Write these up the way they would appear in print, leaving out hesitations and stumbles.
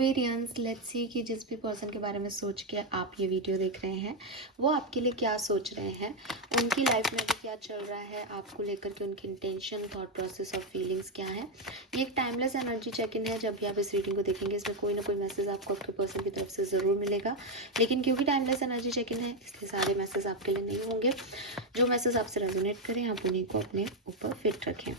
Aquarians, let's see कि जिस भी पर्सन के बारे में सोच के आप ये वीडियो देख रहे हैं वो आपके लिए क्या सोच रहे हैं, उनकी लाइफ में भी क्या चल रहा है, आपको लेकर के उनकी इंटेंशन, थॉट प्रोसेस और फीलिंग्स क्या है। ये एक टाइमलेस एनर्जी चेक इन है। जब भी आप इस रीडिंग को देखेंगे इसमें कोई ना कोई मैसेज आपको आपके पर्सन की तरफ से ज़रूर मिलेगा, लेकिन क्योंकि टाइमलेस एनर्जी चेक इन है इसलिए सारे मैसेज आपके लिए नहीं होंगे। जो मैसेज आपसे रेजोनेट करें आप उन्हीं को अपने ऊपर फिट रखें।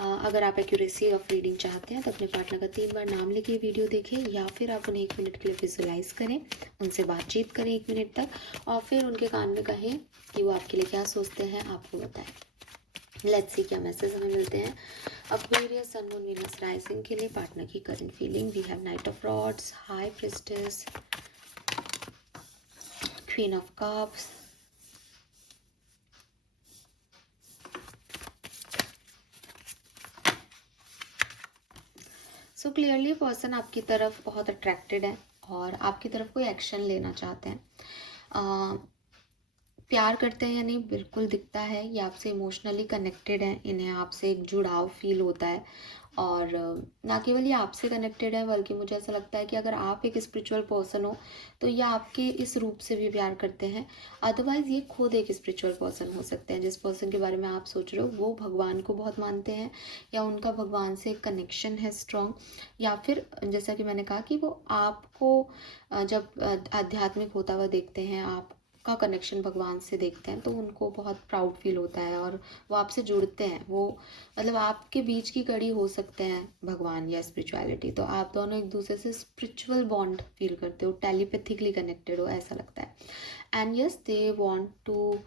अगर आप एक्यूरेसी ऑफ रीडिंग चाहते हैं तो अपने पार्टनर का 3 बार नाम लेके वीडियो देखें, या फिर आप उन्हें 1 मिनट के लिए विजुलाइज करें, उनसे बातचीत करें 1 मिनट तक और फिर उनके कान में कहें कि वो आपके लिए क्या सोचते हैं, आपको बताएं। लेट्स सी क्या मैसेज हमें मिलते हैं। Aquarius, sun, moon, Venus rising के लिए पार्टनर की current feeling. We have knight of rods, high priestess, queen of cups, so clearly person आपकी तरफ बहुत अट्रैक्टेड है और आपकी तरफ कोई एक्शन लेना चाहते हैं। प्यार करते हैं या नहीं बिल्कुल दिखता है। ये आपसे इमोशनली कनेक्टेड हैं, इन्हें आपसे एक जुड़ाव फील होता है और ना केवल ये आपसे कनेक्टेड है बल्कि मुझे ऐसा लगता है कि अगर आप एक स्पिरिचुअल पर्सन हो तो ये आपके इस रूप से भी प्यार करते हैं। अदरवाइज़ ये खुद एक स्पिरिचुअल पर्सन हो सकते हैं। जिस पर्सन के बारे में आप सोच रहे हो वो भगवान को बहुत मानते हैं या उनका भगवान से एक कनेक्शन है स्ट्रॉन्ग, या फिर जैसा कि मैंने कहा कि वो आपको जब आध्यात्मिक होता हुआ देखते हैं, आप का कनेक्शन भगवान से देखते हैं तो उनको बहुत प्राउड फील होता है और वो आपसे जुड़ते हैं। वो मतलब आपके बीच की कड़ी हो सकते हैं भगवान या स्पिरिचुअलिटी। तो आप दोनों एक दूसरे से स्पिरिचुअल बॉन्ड फील करते हो, टेलीपैथिकली कनेक्टेड हो, ऐसा लगता है। And yes, they want to,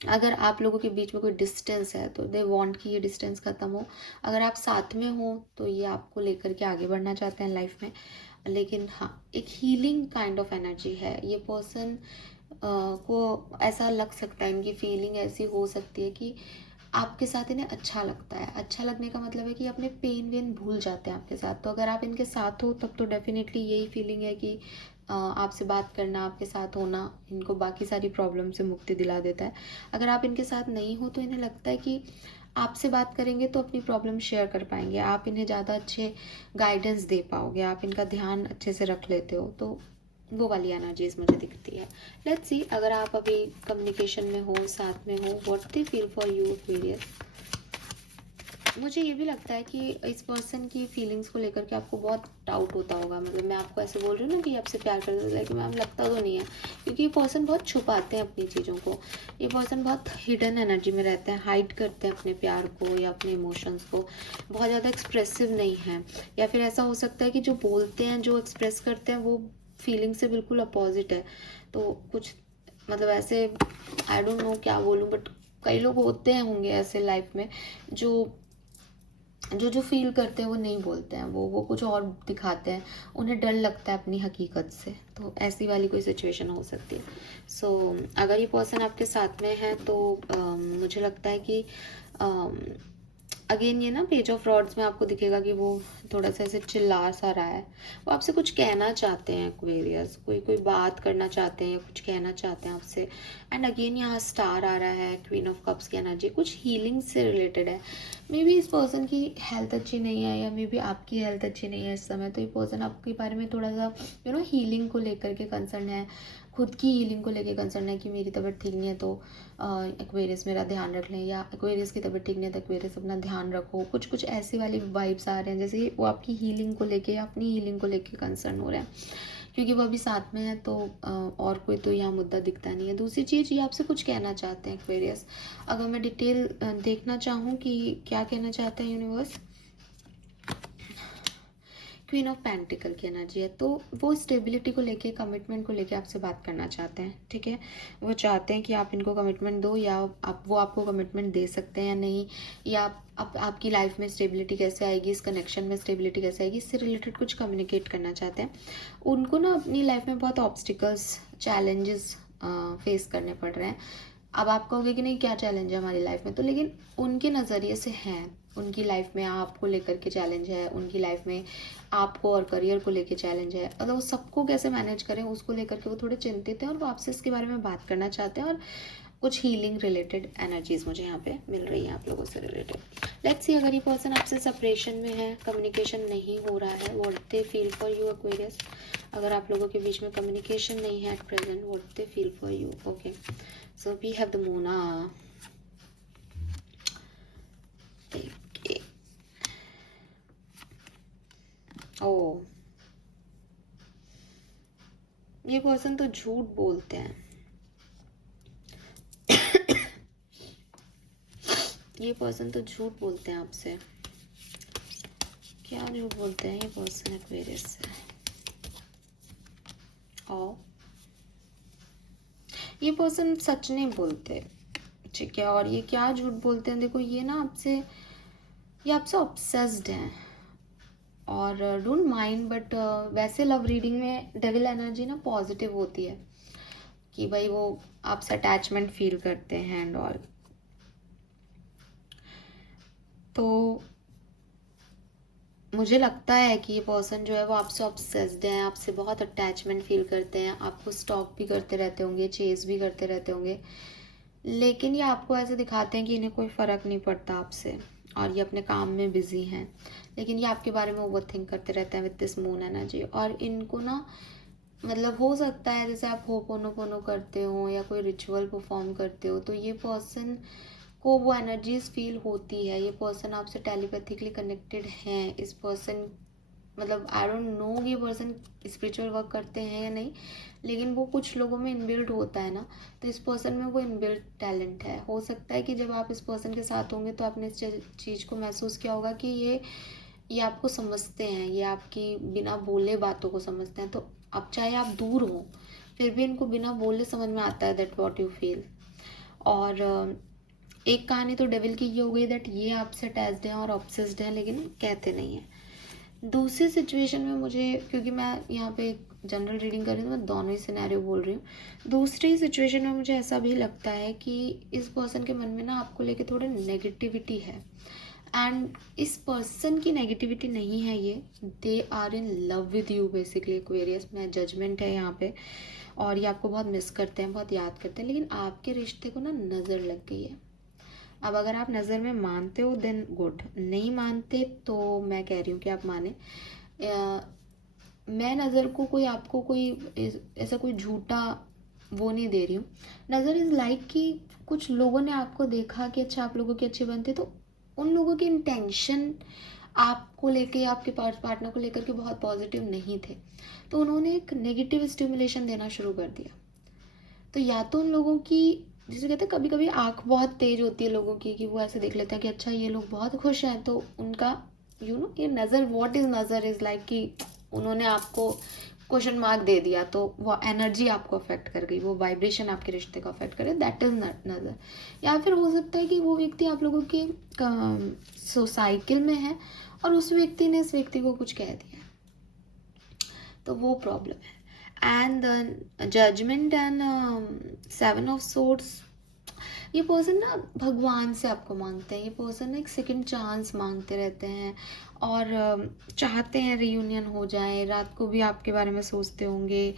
अगर आप लोगों के बीच में कोई डिस्टेंस है तो दे वांट कि ये डिस्टेंस ख़त्म हो। अगर आप साथ में हो तो ये आपको लेकर के आगे बढ़ना चाहते हैं लाइफ में। लेकिन हाँ, एक हीलिंग काइंड ऑफ एनर्जी है। ये पर्सन को ऐसा लग सकता है, इनकी फीलिंग ऐसी हो सकती है कि आपके साथ इन्हें अच्छा लगता है। अच्छा लगने का मतलब है कि अपने पेन वेन भूल जाते हैं आपके साथ। तो अगर आप इनके साथ हो तब तो डेफिनेटली यही फीलिंग है कि आपसे बात करना, आपके साथ होना इनको बाकी सारी प्रॉब्लम से मुक्ति दिला देता है। अगर आप इनके साथ नहीं हो तो इन्हें लगता है कि आपसे बात करेंगे तो अपनी प्रॉब्लम शेयर कर पाएंगे, आप इन्हें ज़्यादा अच्छे गाइडेंस दे पाओगे, आप इनका ध्यान अच्छे से रख लेते हो। तो वो वाली एनर्जीज मुझे दिखती है। लेट्स सी अगर आप अभी कम्युनिकेशन में हो, साथ में हो, what they feel for you Aquarius. मुझे ये भी लगता है कि इस पर्सन की फीलिंग्स को लेकर के आपको बहुत डाउट होता होगा। मतलब मैं आपको ऐसे बोल रही हूँ ना कि आपसे प्यार करते हैं, लेकिन मैम लगता तो नहीं है, क्योंकि ये पर्सन बहुत छुपाते हैं अपनी चीज़ों को। ये पर्सन बहुत हिडन एनर्जी में रहते हैं, हाइड करते हैं अपने प्यार को या अपने इमोशंस को, बहुत ज़्यादा एक्सप्रेसिव नहीं है। या फिर ऐसा हो सकता है कि जो बोलते हैं, जो एक्सप्रेस करते हैं वो फीलिंग से बिल्कुल अपोजिट है। तो कुछ मतलब ऐसे आई डोंट नो क्या बोलूँ, बट कई लोग होते हैं होंगे ऐसे लाइफ में जो जो फील करते हैं वो नहीं बोलते हैं, वो कुछ और दिखाते हैं, उन्हें डर लगता है अपनी हकीकत से। तो ऐसी वाली कोई सिचुएशन हो सकती है। सो अगर ये पर्सन आपके साथ में है तो मुझे लगता है कि अगेन ये ना पेज ऑफ रॉड्स में आपको दिखेगा कि वो थोड़ा सा ऐसे चिल्ला सा रहा है। वो आपसे कुछ कहना चाहते हैं एक्वेरियस, कोई बात करना चाहते हैं या कुछ कहना चाहते हैं आपसे। एंड अगेन यहाँ स्टार आ रहा है, क्वीन ऑफ कप्स की एनर्जी कुछ हीलिंग से रिलेटेड है। मे बी इस पर्सन की हेल्थ अच्छी नहीं है या मे बी आपकी हेल्थ अच्छी नहीं है इस समय। तो ये पर्सन आपके बारे में थोड़ा सा हीलिंग को लेकर के कंसर्न है, खुद की हीलिंग को लेकर कंसर्न है कि मेरी तबीयत ठीक नहीं है तो एक्वेरियस मेरा ध्यान रख लें, या एक्वेरियस की तबीयत ठीक नहीं है तो एक्वेरियस अपना ध्यान रखो। कुछ ऐसी वाली वाइब्स आ रहे हैं जैसे वो आपकी हीलिंग को लेके, अपनी हीलिंग को लेके कंसर्न हो रहे हैं, क्योंकि वो अभी साथ में है। तो और कोई तो यहाँ मुद्दा दिखता नहीं है। दूसरी चीज़, ये आपसे कुछ कहना चाहते हैं एक्वेरियस। अगर मैं डिटेल देखना चाहूँ कि क्या कहना चाहता है यूनिवर्स, क्वीन ऑफ पेंटिकल की एनर्जी है। तो वो स्टेबिलिटी को लेके, कमिटमेंट को लेके आपसे बात करना चाहते हैं, ठीक है। वो चाहते हैं कि आप इनको कमिटमेंट दो, या वो आपको कमिटमेंट दे सकते हैं या नहीं, या आपकी लाइफ में स्टेबिलिटी कैसे आएगी, इस कनेक्शन में स्टेबिलिटी कैसे आएगी, इससे रिलेटेड कुछ कम्युनिकेट करना चाहते हैं। उनको ना अपनी लाइफ में बहुत ऑब्स्टिकल्स, चैलेंजेस फेस करने पड़ रहे हैं। अब आप कहोगे कि नहीं क्या चैलेंज है हमारी लाइफ में, तो लेकिन उनके नज़रिए से हैं। उनकी लाइफ में आपको लेकर के चैलेंज है, उनकी लाइफ में आपको और करियर को लेकर चैलेंज है। वो सबको कैसे मैनेज करें उसको लेकर के वो थोड़े चिंतित हैं और वो आपसे इसके बारे में बात करना चाहते हैं। और कुछ हीलिंग रिलेटेड एनर्जीज मुझे यहाँ पे मिल रही है आप लोगों से रिलेटेड। लेट्स सी अगर ये पर्सन आपसे सेपरेशन में है, कम्युनिकेशन नहीं हो रहा है, what they feel for you Aquarius. अगर आप लोगों के बीच में कम्युनिकेशन नहीं है at present, what they feel for you. Okay, so we have the moon. Oh, ये पर्सन तो झूठ बोलते हैं। ये पर्सन तो झूठ बोलते हैं आपसे। क्या झूठ बोलते हैं ये पर्सन एक्वेरियस से? और ये पर्सन सच नहीं बोलते, ठीक है। और ये क्या झूठ बोलते हैं, देखो ये ना आपसे, ये आपसे ऑब्सेस्ड हैं। और डोंट माइंड, बट वैसे लव रीडिंग में डेविल एनर्जी ना पॉजिटिव होती है कि भाई वो आपसे अटैचमेंट फील करते हैं एंड ऑल। तो मुझे लगता है कि ये पर्सन जो है वो आपसे ऑब्सेस्ड है, आपसे बहुत अटैचमेंट फील करते हैं, आपको स्टॉक भी करते रहते होंगे, चेज भी करते रहते होंगे, लेकिन ये आपको ऐसे दिखाते हैं कि इन्हें कोई फ़र्क नहीं पड़ता आपसे और ये अपने काम में बिजी हैं। लेकिन ये आपके बारे में ओवर थिंक करते रहते हैं विद दिस मून एनर्जी। और इनको ना, मतलब हो सकता है जैसे आप होपोनोपोनो करते हो या कोई रिचुअल परफॉर्म करते हो, तो ये पर्सन को वो एनर्जीज फील होती है। ये पर्सन आपसे टेलीपैथिकली कनेक्टेड हैं। इस पर्सन, मतलब आई डोंट नो ये पर्सन स्पिरिचुअल वर्क करते हैं या नहीं, लेकिन वो कुछ लोगों में इनबिल्ट होता है ना, तो इस पर्सन में वो इनबिल्ट टैलेंट है। हो सकता है कि जब आप इस पर्सन के साथ होंगे तो आपने इस चीज़ को महसूस किया होगा कि ये आपको समझते हैं, ये आपकी बिना बोले बातों को समझते हैं। तो अब चाहे आप दूर हो, फिर भी इनको बिना बोले समझ में आता है दैट व्हाट यू फील। और एक कहानी तो डेविल की ये हो गई दैट ये आपसे अटैच्ड हैं और ऑब्सेस्ड हैं, लेकिन कहते नहीं हैं। दूसरी सिचुएशन में मुझे, क्योंकि मैं यहाँ पे जनरल रीडिंग कर रही हूँ, मैं दोनों ही सिनेरियो बोल रही हूँ। दूसरी सिचुएशन में मुझे ऐसा भी लगता है कि इस पर्सन के मन में ना आपको लेके थोड़ा नेगेटिविटी है। एंड इस पर्सन की नेगेटिविटी नहीं है ये, they are in love with you basically Aquarius में जजमेंट है यहाँ पे। और ये आपको बहुत मिस करते हैं, बहुत याद करते हैं, लेकिन आपके रिश्ते को ना नज़र लग गई है। अब अगर आप नज़र में मानते हो देन गुड, नहीं मानते तो मैं कह रही हूँ कि आप माने। मैं नज़र को कोई आपको कोई ऐसा कोई झूठा वो नहीं दे रही हूँ। नज़र इज़ लाइक कि कुछ लोगों ने आपको देखा कि अच्छा आप लोगों के अच्छे बनते, तो उन लोगों के इंटेंशन आपको लेके, आपके पार्टनर को लेकर के बहुत पॉजिटिव नहीं थे, तो उन्होंने एक नेगेटिव स्टिमुलेशन देना शुरू कर दिया। तो या तो उन लोगों की, जिसे कहते हैं कभी कभी आँख बहुत तेज होती है लोगों की, कि वो ऐसे देख लेते हैं कि अच्छा ये लोग बहुत खुश हैं, तो उनका ये नज़र, व्हाट इज़ नज़र इज़ लाइक कि उन्होंने आपको क्वेश्चन मार्क दे दिया, तो वो एनर्जी आपको अफेक्ट कर गई, वो वाइब्रेशन आपके रिश्ते को अफेक्ट करे, दैट इज़ नज़र। या फिर हो सकता है कि वो व्यक्ति आप लोगों के सोसाइकिल में है और उस व्यक्ति ने इस व्यक्ति को कुछ कह दिया, तो वो प्रॉब्लम है। And judgement and 7 of swords, ये पर्सन ना भगवान से आपको मांगते हैं। ये पर्सन ना एक सेकंड चांस मांगते रहते हैं और चाहते हैं रियूनियन हो जाए। रात को भी आपके बारे में सोचते होंगे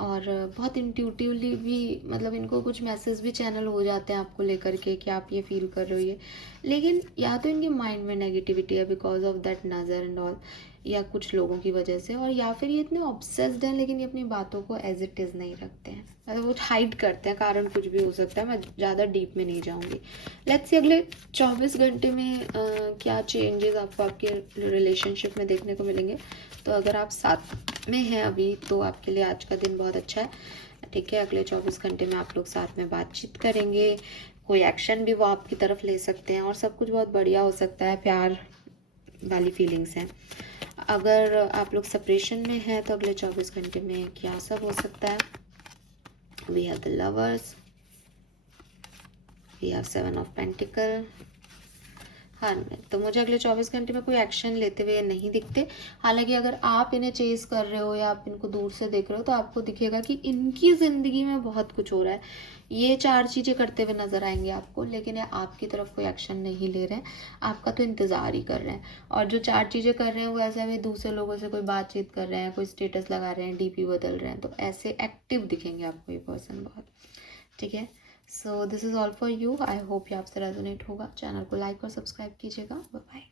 और बहुत इंट्यूटिवली भी, मतलब इनको कुछ मैसेज भी चैनल हो जाते हैं आपको लेकर के कि आप ये फील कर रहे हो ये। लेकिन या तो इनके माइंड में नेगेटिविटी है बिकॉज ऑफ दैट नज़र एंड ऑल, या कुछ लोगों की वजह से, और या फिर ये इतने ऑब्सेस्ड हैं लेकिन ये अपनी बातों को एज इट इज़ नहीं रखते हैं, मतलब वो हाइड करते हैं। कारण कुछ भी हो सकता है, मैं ज़्यादा डीप में नहीं जाऊँगी। लेट्स से अगले 24 घंटे में क्या चेंजेस आपको आपके रिलेशनशिप में देखने को मिलेंगे। तो अगर आप साथ में हैं अभी तो आपके लिए आज का दिन बहुत अच्छा है, ठीक है। अगले 24 घंटे में आप लोग साथ में बातचीत करेंगे, कोई एक्शन भी वो आपकी तरफ ले सकते हैं और सब कुछ बहुत बढ़िया हो सकता है, प्यार वाली फीलिंग्स हैं। अगर आप लोग सेपरेशन में हैं तो अगले 24 घंटे में क्या सब हो सकता है। We have the lovers, we have 7 of pentacles. हाँ, तो मुझे अगले 24 घंटे में कोई एक्शन लेते हुए नहीं दिखते। हालांकि अगर आप इन्हें चेस कर रहे हो या आप इनको दूर से देख रहे हो तो आपको दिखेगा कि इनकी ज़िंदगी में बहुत कुछ हो रहा है। ये 4 चीज़ें करते हुए नजर आएंगे आपको, लेकिन ये आपकी तरफ कोई एक्शन नहीं ले रहे हैं, आपका तो इंतज़ार ही कर रहे हैं। और जो 4 चीज़ें कर रहे हैं वो ऐसा है, दूसरे लोगों से कोई बातचीत कर रहे हैं, कोई स्टेटस लगा रहे हैं, डीपी बदल रहे हैं, तो ऐसे एक्टिव दिखेंगे आपको ये पर्सन बहुत, ठीक है। So this is all for you. I hope ये आपसे रेजोनेट होगा। चैनल को लाइक और सब्सक्राइब कीजिएगा। Bye bye.